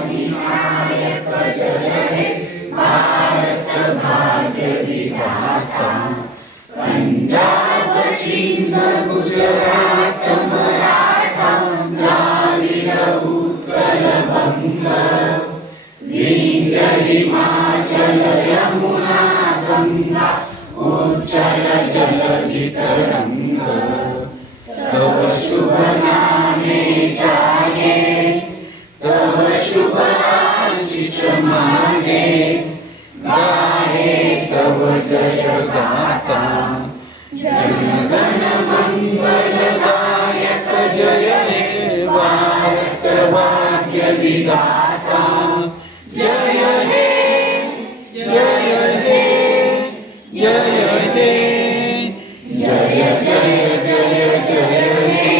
अधिनायक जय हे भारत भाग्य विधाता। पंजाब सिंध गुजरात मराठा द्राविड उत्कल बंग। विंध्य हिमाचल यमुना गंगा उच्चल जलधि तरंग। तव शुभ नामे जागे तव शुभ आशीष मागे। गाहे तव जय गाथा जन गण मंगलदायक जय हे भारत भाग्य विधाता। जय हे जय हे जय हे जय जय जय जय हे।